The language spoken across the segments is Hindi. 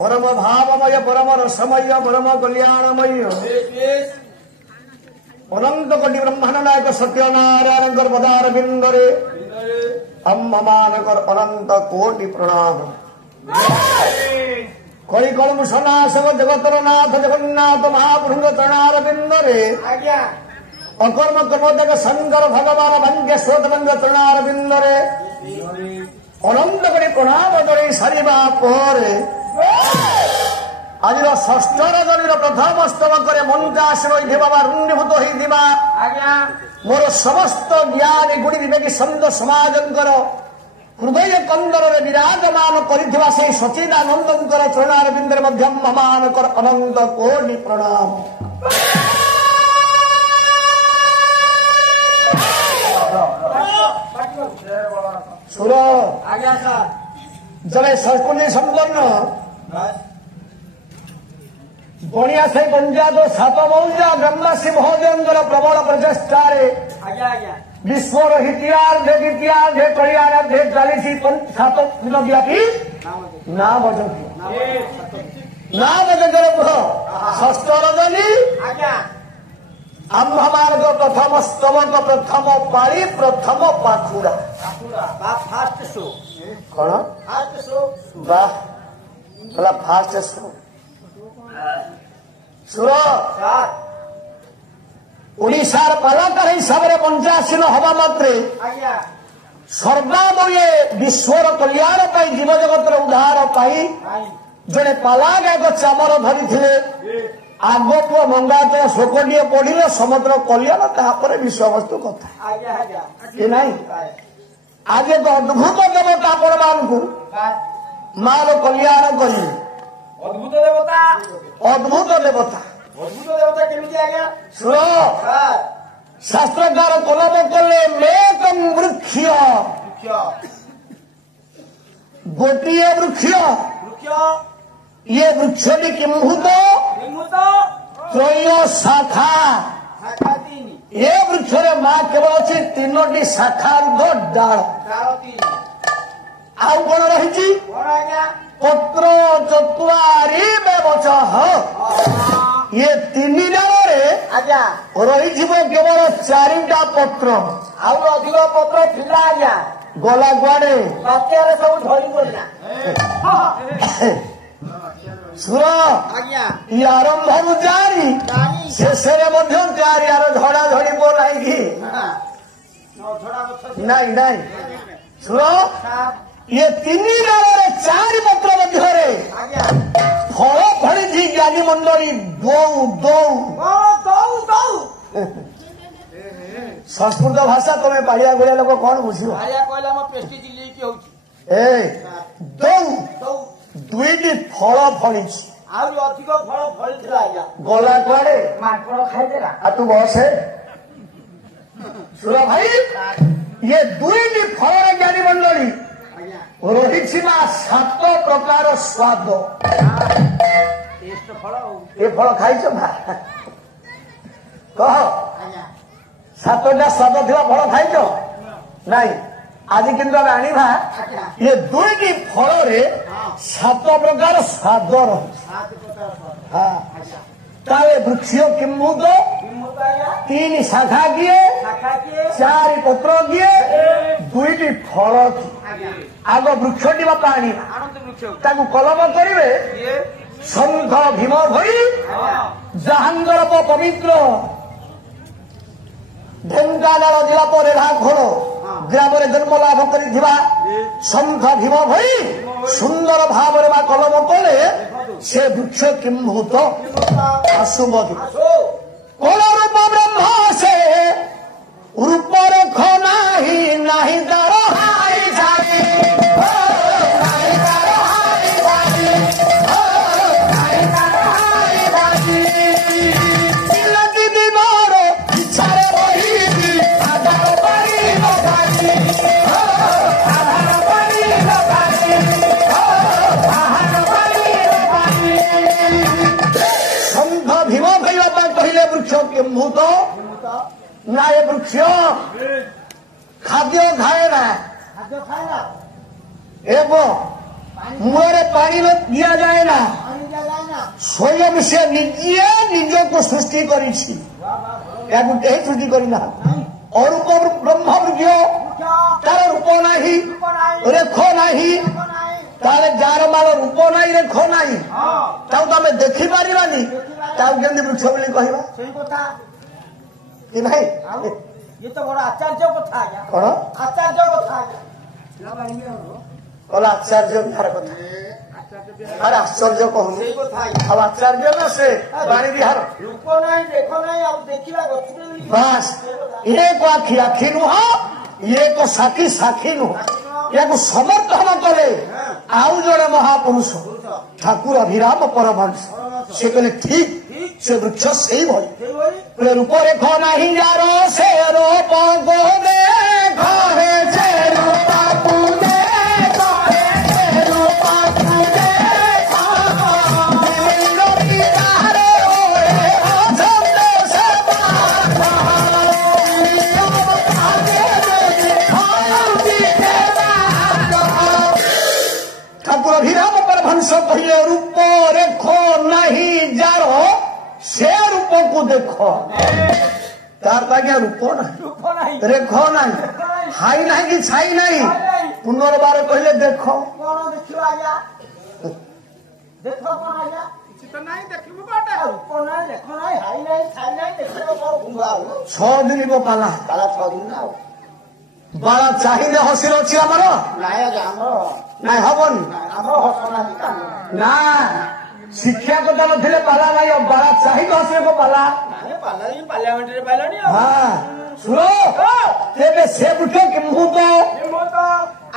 परम भावमय परम रसमय परम कल्याणमय अनंत कोटि ब्रह्मांड नायक सत्यनारायण पदार बिंदरे अम्म मानकर अनंत कोटि प्रणाम कई कलम सनासक जगतर नाथ जगन्नाथ महाप्रभु चरणार बिंदरे अकर्म कर्मोदक शंकर भगवान भंग्य श्रोतभंग चरणार बिंदरे अनंत कोटि प्रणाम करे सारिबा परे आज षष्ठ रजनी प्रथम स्तबक मंचाश्र बाबा रुण्डीभूत होता मोर समस्त ज्ञानी गुणी विवेकी संत समाज हृदय कंदर विराजमान कर सचिदानंद चरणार बिंदर मध्यम मान कर अनंत कोटि प्रणाम सुर जड़े संस्कृति संपन्न बणिया से पंचायत सात मौजा ब्रह्मसी महोदय प्रबल प्रचेषा विश्वर हितियार्धे द्वितीयार्धे कल्याणार्धे चली 7 दिन व्यापी ना बजती षष्ठ रजनी आम्भ मार्ग प्रथम स्तबक प्रथम पारी प्रथम पाखुड़ा कौन फास्ट शो सुर ओडिशार कलाकार हिसाब से 85 हवा मात्रे सर्वामये विश्वर कल्याण जीव जगत उद्धार जड़े पाला गायक चामर धरी आग पुआ मंगात शोकटीए पढ़ले समग्र कल्याण तापर विषय वस्तु कथा नहीं आज एक अद्भुत देवता आपण मानू मार कल्याण करी अद्भुत देवता शुण शास्त्रकार कलम कले मेकम वृक्ष गोटे वृक्ष ये वृक्ष किंभूत त्रय शाखा ये वृक्ष माँ केवल अच्छी 3टी शाखा डाल आउ कौन रही पत्र चतुरी बेवचह ये 3 डाल रही केवल 4टा पत्र आउ अधिक पत्र थिला आज्ञा गला गुआड़े बात्यार सब झड़ी पड़ा सुर ये आरंभ जारी शेष चारियार झड़ा झड़ी बोलाई नहीं सुन ये 3 डाल 4 पत्र मध्य फल फड़ी ज्ञानी मंडली दौ संस्कृत भाषा तुम्हें पढ़िया गुड़िया लोक कौन बुझ दुईटी फल फड़ी अधिक फल फल गला कुआड़े माकड़ खाईदेला तू बस सुर भाई ये 2टी फल ज्ञानी मंडली रही 7 प्रकार स्वाद ये फल खाई कह 7टा स्वाद थी फल खाई नहीं आज किंतु आम आनिभा ये 2टी फल 7 प्रकार स्वाद रही वृक्ष किंभूत 3 शाखा किए 4 पत्र किए 2टी फल आग वृक्षटी बापा आनिबा कलम करेंगे संघ भीम भई जहांगर पवित्र ढेंकानाल जिला रेढ़ाखोल ग्राम जन्म लाभ कर संघ भीम भई सुंदर भाव कलम कले से वृक्ष किंभूत आसुमधु कल रूप ब्रह्म से रूप रख नाही तार किंभूत ना ये वृक्ष खाद्य खाए ना एवं मुहरे पानी दिया जाए ना पानी दिया जाए ना स्वयं से निजे निजको सृष्टि करी सृष्टि करना और ब्रह्म वृक्ष तार रूप नहीं रेख नहीं तार जार मार रूप नहीं रेख नहीं तमें देखी पारानी केमती वृक्ष बोली कहवा ସେଇ କଥା कि भाई ଆଉ ଇଏ ତ ବଡ ଆଚାର୍ଯ୍ୟ କଥା ଆଜ୍ଞା कौन ଆଚାର୍ଯ୍ୟ କଥା ଆଜ୍ଞା कल आचार्य बिहार कथा अरे आश्चर्य कहून ସେଇ କଥା ଆଜ୍ଞା अब आचार्य ना से बाणी बिहार ରୂପ ନାହିଁ ଦେଖ ନାହିଁ ଆଉ ଦେଖିବା ଗଛରେ बस एक आखि आखि नुह एक साखी साखी नुह या समर्थन कले आउ जड़े महापुरुष ठाकुर अभिराम परमहंस से कहले ठीक से वृक्ष से ही भई ସେଇଭଳି रूप रेख नहीं यार से रूप को देख हे से रूप को देख हे से रूप को देख दिल की तारे ओए आजम से बात ठाकुर अभिराम परमहंस कहिए रूप रेख नहीं जारो से रूप को देखो तार आज्ञा रूप नहीं ରୂପ ନାହିଁ रेख नहीं हाई नहीं कि छाई नहीं पुनर्बार कहले देखो କଣ ଦେଖିବା ଆଜ୍ଞା ଦେଖ କଣ ଆଜ୍ଞା ରୂପ ନାହିଁ ଦେଖ ନାହିଁ ହାଇ ନାହିଁ ଛାଇ ନାହିଁ ଦେଖିବ କଣ ଭୁଙ୍ଗା ହବ 6 दिन को पाला ତାଲା 6 ଦିନ ଆଉ बाला चाहिए हसिर अच्छी आमर ନାଇଁ ଆଜ୍ଞା ଆମର ना हबनी ଆମର ହସ ନାହିଁ କାମ ना शिक्षा कथा नथिले पाला नहीं अब बाला चाहिए हसिर को पाला ନାଇଁ ପାଲାଣି ପାର୍ଲାମେଣ୍ଟରେ ପାଇଲାଣି ଆଉ हाँ सुनो तेरे से बुझो कि मुह तो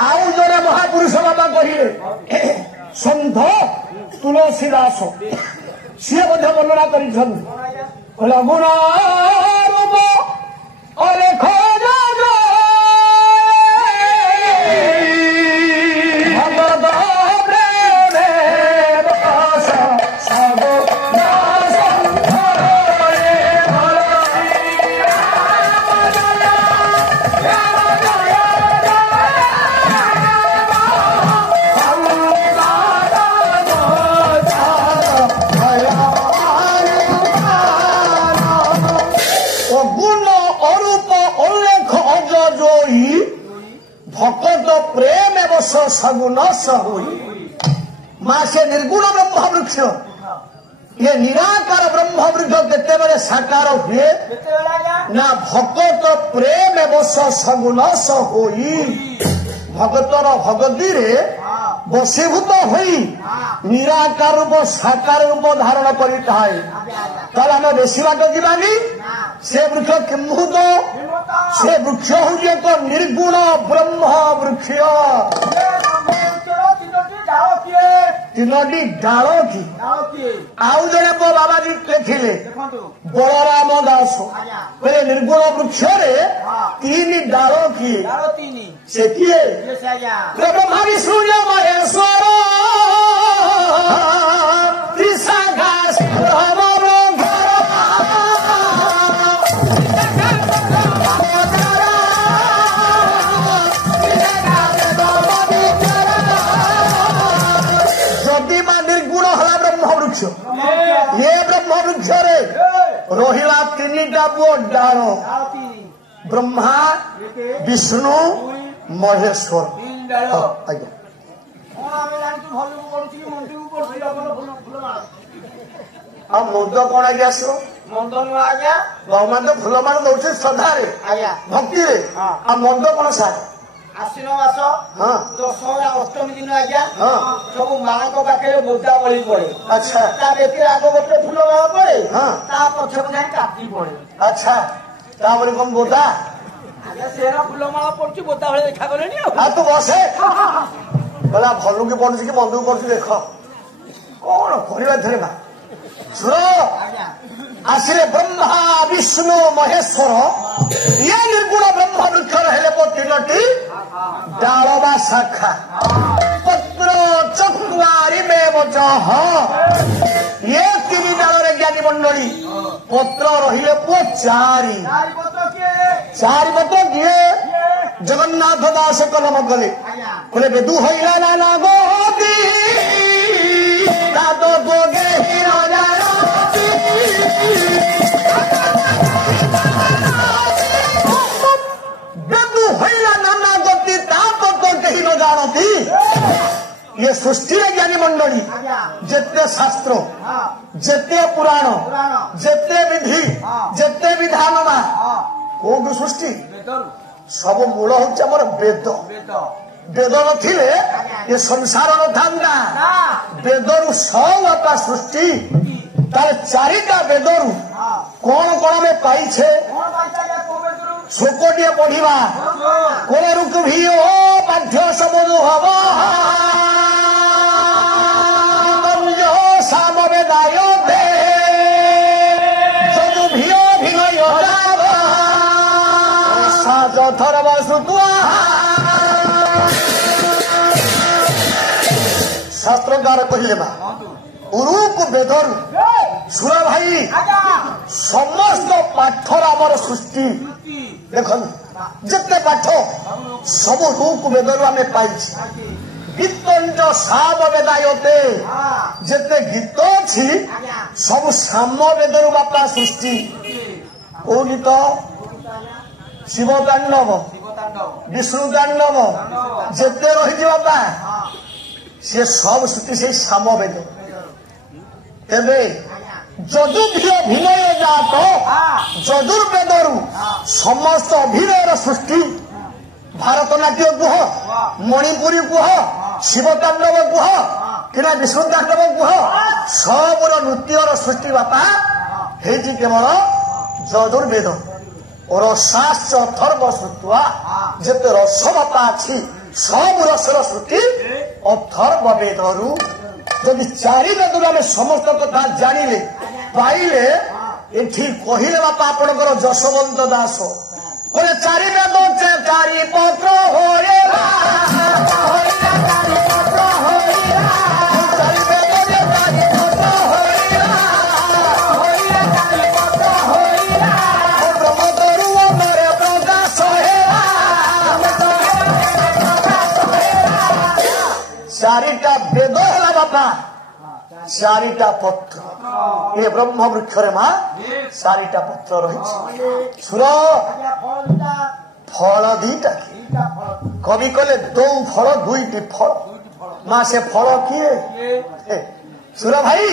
आउ जड़े महापुरुष बाबा कहिए सन्ध तुलसी दास सी वर्णना कर गुण रूप अरेख भकत प्रेम एवं सगुण सहुई माँ से निर्गुण ब्रह्म वृक्ष ये निराकार ब्रह्म वृक्ष केते बेले साकार हुए କେତେବେଳେ ଆଜ୍ଞା ना भकत प्रेम एवं सगुण सहुई भगतर भगती रे बसीभूत हुई निराकार रूप साकार रूप धारण करिଥାଏ ताले आम बेसी बाट जीवानी से वृक्ष किंभूत से वृक्ष हूँ एक निर्गुण ब्रह्म वृक्ष तीनोटी डाल की आउ जड़े मो बाबाजी लिखिले ଦେଖନ୍ତୁ बलराम दास बोले निर्गुण वृक्ष रे तीन डाल किए ଡାଳ 3 से किए ଇଏ ସେ ଆଜ୍ଞା ब्रह्मा विष्णु महेश्वर त्रिशाखा जदि मां निर्गुण हला ब्रह्म वृक्ष ये ब्रह्म वृक्ष रे रहिला 3टा पुओ डाल ଡାଳ 3 ब्रह्मा विष्णु महेश्वर ତିନି ଡାଳ आज्ञा କଣ ଆମେ ଜାଣିଛୁ ଭଲକୁ ପଡୁଛି କି ମଣ୍ଡିକୁ ପଡୁଛି ଆମର ଫୁଲମାଳ ଆଉ ମୁଦ କଣ ଆଜ୍ଞା ଆସିବ ମନ୍ଦ ନୁହଁ ଆଜ୍ଞା ଭଗବାନ ତ ଫୁଲମାଳ ଦଉଛି ଶ୍ରଦ୍ଧାରେ ଆଜ୍ଞା ଭକ୍ତିରେ ହଁ। ଆଉ ମନ୍ଦ କଣ ସାର ଆଶ୍ଵିନ ମାସ ହଁ ଦଶହରା ଅଷ୍ଟମୀ ଦିନ ଆଜ୍ଞା ହଁ ସବୁ ମାଙ୍କ ପାଖରେ ବୋଦା ବଳି ପଡେ ଆଚ୍ଛା ତା ବ୍ୟତୀତ ଆଗ ଗୋଟେ ଫୁଲମାଳ ପଡେ ହଁ ତା ପଛକୁ ଯାଇ କାଟି ପଡେ ଆଚ୍ଛା ତାପରେ କଣ ବୋଦା ଆଜ୍ଞା ସେରା ଫୁଲମାଳ ପଡୁଛି ବୋଦା ଭଳି ଦେଖା ଗଲେଣି ଆଉ ଆଉ ତୁ ବସେ କହିଲା ଭଲୁକି ପଡୁଛି କି ମନ୍ଦକୁ ପଡୁଛି ଦେଖ କଣ କରିବା ଧରେ ମା ଶୁଣ ଆଜ୍ଞା ଆସିଲେ ବ୍ରହ୍ମା ବିଷ୍ଣୁ ମହେଶ୍ଵର ଇଏ ନିର୍ଗୁଣ ବ୍ରହ୍ମ ବୃକ୍ଷର ହେଲେ ମୋ 3ଟି ଡାଳ ବା ଶାଖା ପତ୍ର ଚକ୍ୱାରି ମେବଚହ ଇଏ 3 ଡାଳରେ ଜ୍ଞାନୀ ମଣ୍ଡଳୀ ପତ୍ର ରହିଲେ ପୁଅ 4 ଚାରି ପତ୍ର କିଏ 4 ପତ୍ର କିଏ ଜଗନ୍ନାଥ ଦାସ କଲମ କଲେ ଆଜ୍ଞା କହିଲେ ବେଦୁ ହଇଲା ନା ଗତି दातो को केही न जानती बेदु होइला नाना गति तातो को केही न जानती ये सृष्टि ज्ञानी मंडली जिते शास्त्र जिते पुराण जिते विधि जिते विधान कौटू सृष्टि सब मूल हूँ आम वेद वेद नथिले ये संसार न था वेदरु सबा सृष्टि तार चारिटा वेदरु कौन कौन में पाइछे शोकटिए पढ़ा कोलरुक भी ओ बाध्य सबदु हम साम वेदाय दे जदु भियो भिनय साज थरब सुतुआ शास्त्रकार कहले बा उरुक वेदरु सुर भाई समस्त पाठर आमर सृष्टि देख जिते पाठ सब रूप वेदरु आम पाई गीत साम वेदायते जिते गीत अच्छी सब साम वेदरु बापा सृष्टि कौ गीत शिव तांडव विष्णु तांडव जिते रही बापा सी सब सृष्टि से साम वेद तेरे जदुभ्य भिनय जात जदुर्वेदरु समस्त अभिनयर सृष्टि भारतनाट्य कुह मणिपुरी कुह शिवतांडव कुह कि विष्णु तांडव कुह सबुर नृत्यर सृष्टि बापा है केवल जदुर्वेद और रसाश्च अथर्व श्रुत्वा जिते रस बापा अच्छी सब रसर सृष्टि अथर्व वेदरु जदि चारि वेदरु आम समस्त कथा जानिले पाइले एठी कहिले बापा आपणकर जशवंत दास कहले चारि वेद चारि पत्र होए चारिटा वेद है बापा चारिटा पत्र ये ब्रह्म वृक्ष माँ चारिटा पत्र रही सुर फल दीटा कवि कहले दो फल दुईटी फल माँ से फल किए सुर भाई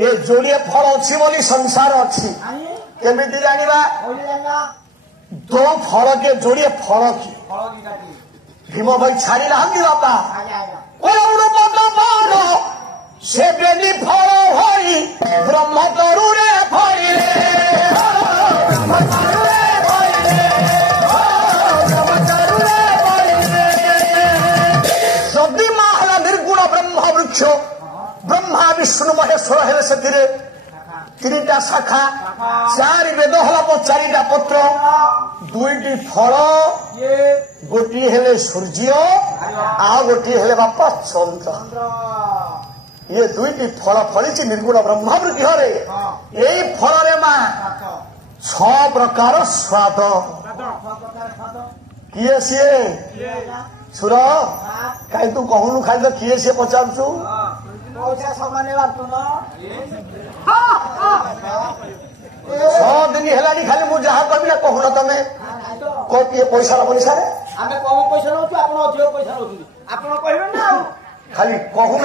ये जोड़िए फल अच्छी बोली संसार अच्छी केमिति जानिबा दो फल के जोड़िए फल किए भीम भाई छाड़ी रहा बापा से बेली फल होई ब्रह्म तरुणे जदि माहला निर्गुण ब्रह्म वृक्ष ब्रह्मा विष्णु महेश्वर है से तीनटा शाखा चारि वेद हला चारिटा पत्र दुईटी फल गोटे हेले सूर्य आ गोटे हेले बापा चंद्र ये दुईटी फल फली निर्गुण ब्रह्म वृक्ष यही फल माँ 6 प्रकार स्वाद किए सी सुर कहीं तू कहूनु खाली तो किए सी पचारू 6 दिन है खाली मुझे जहाँ कहबी ना कहून तमें किए पैसा नबनी सारे आम कम पैसा नौ आप अधिक पैसा नौ आप कहे ना खाली कहून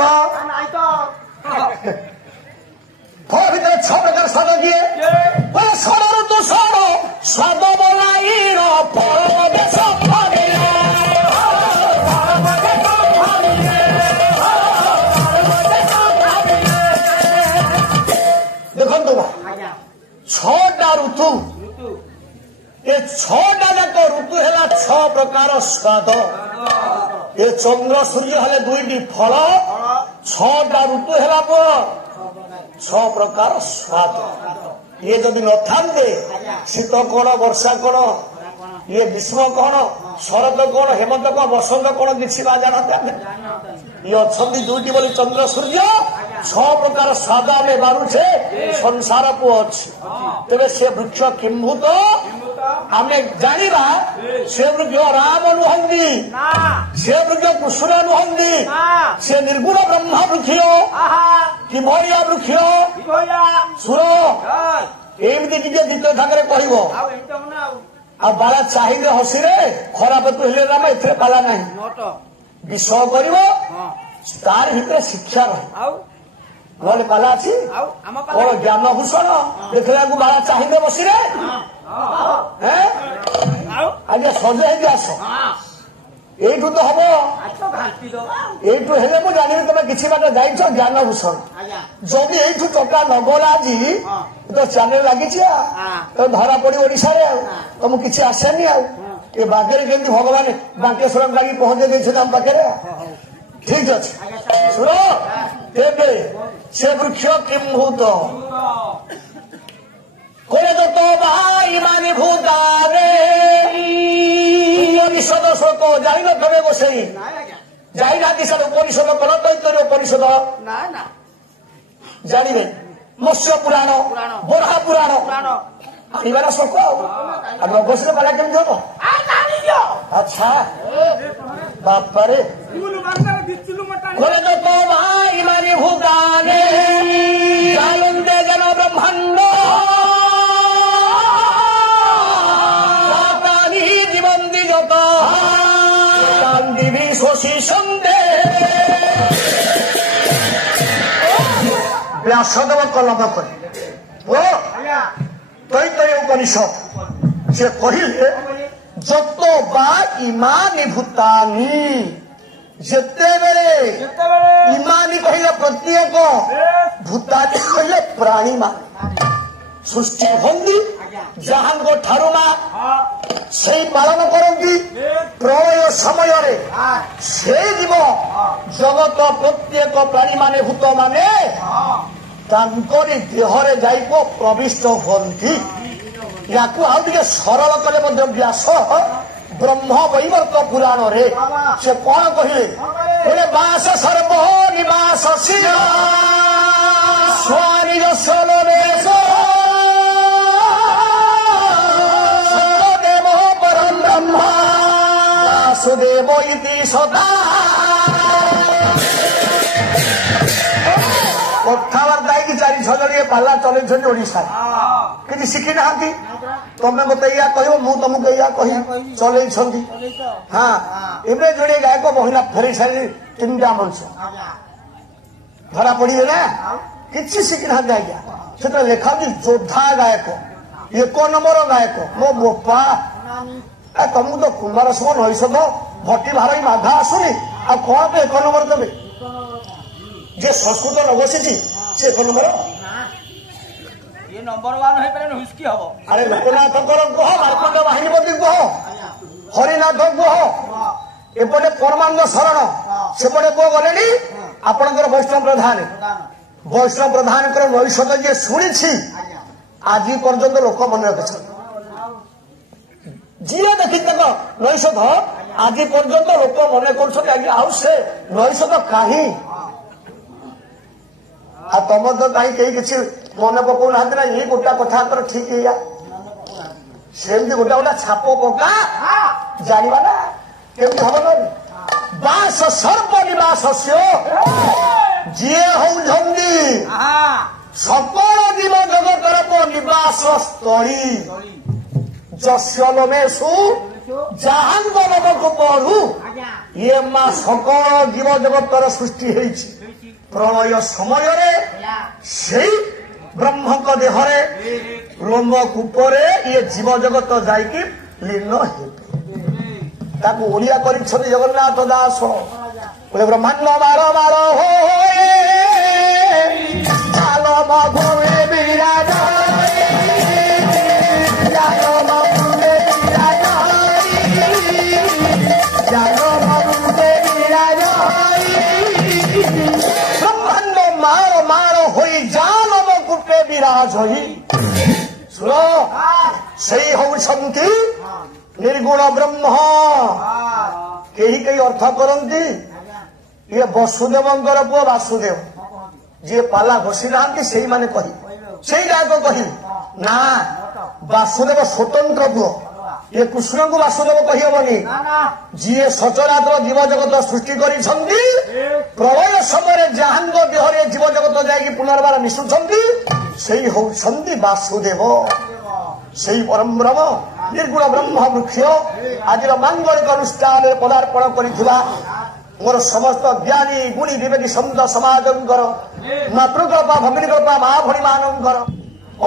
फल भर 6 प्रकार स्वाद किए सड़ू तू सड़ स्वाद बोलाई देखो 6टा ऋतु ये 6टा जाक ऋतु है 6 प्रकार स्वाद ये चंद्र सूर्य हेले दुईटी फल 6टा ऋतु है 6 प्रकार स्वाद ये जदि न थांते शीत कौन वर्षा कौन ये ग्रीष्म कौन शरद कौन हेमंत कौन बसंत कौन किसी जानते ये अच्छा दुईटी बोली चंद्र सूर्य 6 प्रकार स्वाद आम बारुचे संसार को अच्छी तेरे से वृक्ष किंभूत आम जाना से वृक्ष राम नुहंती से वृक्ष कृष्ण नुहंती से निर्गुण ब्रह्म वृक्ष କିଭଳିଆ ବୃକ୍ଷ ଶୁଣ ଏମିତି ଟିକେ ଦ୍ୱିତୀୟ ଥାକରେ କହିବ। ଆଉ ବାଳା ଚାହିଁଲେ ହସିରେ ଖରାପ ତୁ ହେଲେ ନା ଏଥିରେ ପାଲା ନାହିଁ। ବିଷୟ କରିବ ତାର ଭିତରେ ଶିକ୍ଷା ରହିବ। ନହେଲେ ପାଲା ଅଛି କଣ ଜ୍ଞାନ ଭୂଷଣ ଦେଖିଲାକୁ ବାଳା ଚାହିଁଲେ ବସିରେ ଆଜ୍ଞା ସଜ ହେଇକି ଆସ। এইটু তো হব, এইটু হেলে মু জানিবি তুমি কিছু বাট যাইছ জ্ঞান ভূষণ। যদি এইটু টকা নগলা আଜି তো চ্যানেল লাগিছি ধরা পড়ি ওড়িশারে তুমি কিছু আসেনি এ বাগেরে কেমতি ভগবান বাঙ্কেশ্বর লাগি পৌঁছে দিয়েছেন আম পাখে। ঠিক আছে শুণ তেবে সে বৃক্ষ কিম্ভূত করে তো ভাই মানে ভূতারে পরিষদ শোক যাই না তবে বসেই যাই না দিশার পরিষদ কর তৈতরীয় পরিষদ জানিবে মৎস্য পুরাণ বরাহ পুরাণ আনিবার শোক আর বসলে পালা কেমতি হব? আচ্ছা বাপারে করে তো ভাই মানে ভূতারে আনন্দে যেন ব্রহ্মাণ্ড ব্যাসদেব কলম করে ও তৈতরীয় উপনিষদ সে কহিলে যত বা ইমানি ভূতানি যেতেবেলে ইমানি কহিলে প্রত্যেক ভূতানি কহিলে প্রাণী মানে সৃষ্টি ভঙ্গি যাহাঙ্গ ঠারুমা সেই পালন করନ୍ତି প্রলয় সমୟରେ সেই জীব জগত প্রত্যেক প্রাণী মানে ভূত মানে ତାଙ୍କରି ଦେହରେ ଯାଇ ପ୍ରବିଷ୍ଟ ହୁଅନ୍ତି। ୟାକୁ ଆଉ ଟିକେ ସରଳ କଲେ ମଧ୍ୟ ବ୍ୟାସ ବ୍ରହ୍ମ ବୈବର୍ତ ପୁରାଣରେ ସେ କଣ କହିଲେ ବାସ ସର୍ବ ନିବାସ ସ୍ୱନିଜ ଦେବ ପରମ ବ୍ରହ୍ମ ସୁଦେବ ଇତି ସଦା କଥାବାର୍ତ୍ତା ହେଇକି 4-6 ଜଣ ପାଲା ଚଲେଇଛନ୍ତି ଓଡିଶାରେ କିଛି ଶିଖି ନାହାନ୍ତି। ତମେ ମତେ ଏଇଆ କହିବ ମୁଁ ତମକୁ ଏଇଆ କହିବି ଚଲେଇଛନ୍ତି। ହଁ ଏବେ ଜଣେ ଗାୟକ ମହିଳା ଫେରି ସାରି 3ଟା ମଣିଷ ଧରା ପଡିବେ ନା କିଛି ଶିଖି ନାହାନ୍ତି ଆଜ୍ଞା। ସେଥିରେ ଲେଖା ହଉଛି ଯୋଦ୍ଧା ଗାୟକ 1 ନମ୍ବର ଗାୟକ ମୋ ବୋପା। ତମକୁ ତ କୁମାର ସୁମ ନୈଷଧ ଭଟି ଭାର ମାଘା ଆସୁନି ଆଉ କଣ ପାଇଁ 1 ନମ୍ବର ଦେବେ? যে সংস্কৃত ন বসেছি সে 1 নম্বর আরে লোকনাথঙ্কর কহ মার্কণ্ড বাহিনীপতি কহ হরিনাথ কহ এপটে পরমানন্দ শরণ সেপটে কো গলেনি আপনার বৈষ্ণব প্রধান বৈষ্ণব প্রধানଙ୍କର নৈষধ যে শুনেছি আজ পর্যন্ত লোক মনে রাখছেন। ଯିଏ ଦେଖି ତାଙ୍କ ନୈଷଧ ଆଜି ପର୍ଯ୍ୟନ୍ତ ଲୋକ ମନେ କରୁଛନ୍ତି ଆଜ୍ଞା। ଆଉ ସେ ନୈଷଧ କାହିଁ ଆଉ ତମ ତ କାହିଁ କେହି କିଛି ମନେ ପକଉନାହାନ୍ତି ନା ଏଇ ଗୋଟା କଥାବାର୍ତ୍ତା ଠିକ ଏଇଆ ସେମିତି ଗୋଟା ଗୋଟା ଛାପ ପକା ଜାଣିବା ନା କେମିତି ହବ ନା ବାସ ସର୍ବ ନିବାସ ଯିଏ ହଉଛନ୍ତି সকল জীব জগতর নিবাস স্থলী যশলমেশু যাহাঙ্গ নবକୁ পড়ু ইয়ে মা সকল জীব জগতর সৃষ্টি হয়েছে প্রলয় সমୟରେ সেই ব্রহ্মଙ୍କ দেহରେ লোম কূপরে ইয়ে জীব জগত যাইকি লীন ହେବେ। ତାକୁ ଓଡିଆ କରିଛନ୍ତି ଜଗନ୍ନାଥ ଦାସ ବ୍ରହ୍ମାଣ୍ଡ ମାଳ ମାଳ ହୋଏ ଚାଲ ମଧୁରେ ବିରାଜ ব্রহ্মাণ্ড মার মার হই জানব কূপে বিরাজ হই শুণ সেই হউଛନ୍ତି ନିର୍ଗୁଣ ବ୍ରହ୍ମ। କେହି କେହି ଅର୍ଥ କରନ୍ତି ଇଏ ବସୁଦେବଙ୍କର ପୁଅ ବାସୁଦେବ ଯିଏ ପାଲା ଘୋଷି ନାହାନ୍ତି ସେଇମାନେ କହିବେ ସେଇ ଗାୟକ କହିବେ ନା ବାସୁଦେବ ସ୍ୱତନ୍ତ୍ର ପୁଅ ଏ କୃଷ୍ଣଙ୍କୁ ବାସୁଦେବ କହିହବନି। ଯିଏ ସଚରାଚର ଜୀବ ଜଗତ ସୃଷ୍ଟି କରିଛନ୍ତି, ପ୍ରଳୟ ସମୟରେ ଯାହାଙ୍କ ଦେହରେ ଜୀବ ଜଗତ ଯାଇକି ପୁନର୍ବାର ମିଶୁଛନ୍ତି, ସେଇ ହଉଛନ୍ତି ବାସୁଦେବ। ସେଇ ପରମ ବ୍ରହ୍ମ ନିର୍ଗୁଣ ବ୍ରହ୍ମ ବୃକ୍ଷ ଆଜିର ମାଙ୍ଗଳିକ ଅନୁଷ୍ଠାନରେ ପଦାର୍ପଣ କରିଥିବା ମୋର ସମସ୍ତ ଜ୍ଞାନୀ ଗୁଣୀ ବିବେକୀ ସନ୍ଥ ସମାଜଙ୍କର, ମାତୃକୃପା ଭଗିନୀ କୃପା ମା ଭଳି ମାନଙ୍କର,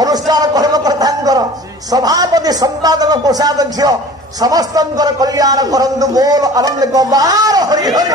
ଅନୁଷ୍ଠାନ କର୍ମକର୍ତ୍ତାଙ୍କର, ସଭାପତି ସମ୍ପାଦକ କୋଷାଧ୍ୟକ୍ଷ ସମସ୍ତଙ୍କର କଲ୍ୟାଣ କରନ୍ତୁ। ବୋଲ ଆନନ୍ଦ ଗୋପାଳ ହରି ହରି।